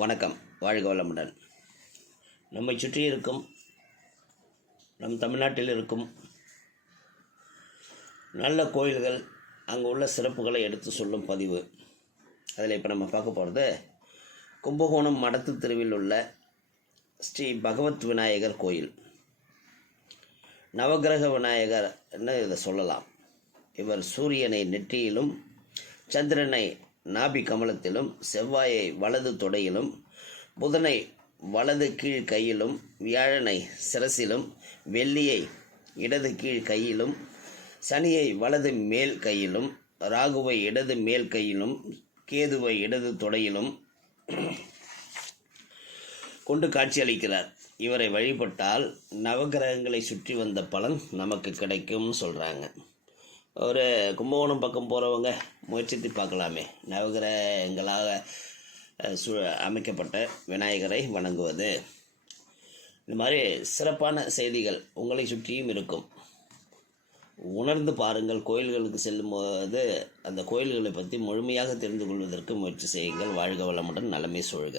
வணக்கம். வாழ்க வளமுடன். நம்மை சுற்றி இருக்கும் நம் தமிழ்நாட்டில் இருக்கும் நல்ல கோயில்கள் அங்கே உள்ள சிறப்புகளை எடுத்து சொல்லும் பதிவு. அதில் இப்போ நம்ம பார்க்க போகிறது கும்பகோணம் மடத்து தெருவில் உள்ள ஸ்ரீ பகவத் விநாயகர் கோயில். நவக்கிரக விநாயகர்னு இதை சொல்லலாம்? இவர் சூரியனை நெற்றியிலும் சந்திரனை நாபி கமலத்திலும் செவ்வாயை வலது தொடையிலும் புதனை வலது கீழ் கையிலும் வியாழனை சிரசிலும் வெள்ளியை இடது கீழ் கையிலும் சனியை வலது மேல் கையிலும் ராகுவை இடது மேல் கையிலும் கேதுவை இடது தொடையிலும் கொண்டு காட்சியளிக்கிறார். இவரை வழிபட்டால் நவகிரகங்களை சுற்றி வந்த பலன் நமக்கு கிடைக்கும்னு சொல்கிறாங்க ஒரு கும்பகோணம் பக்கம் போகிறவங்க முயற்சித்து பார்க்கலாமே. நவகிரகங்களாக அஹ், சு அமைக்கப்பட்ட விநாயகரை வணங்குவது. இந்த மாதிரி சிறப்பான செய்திகள் உங்களை சுற்றியும் இருக்கும். உணர்ந்து பாருங்கள் கோயில்களுக்கு செல்லும்போது அந்த கோயில்களை பற்றி முழுமையாக தெரிந்து கொள்வதற்கு முயற்சி செய்யுங்கள். வாழ்க வளமுடன் நலமே சூழ்க.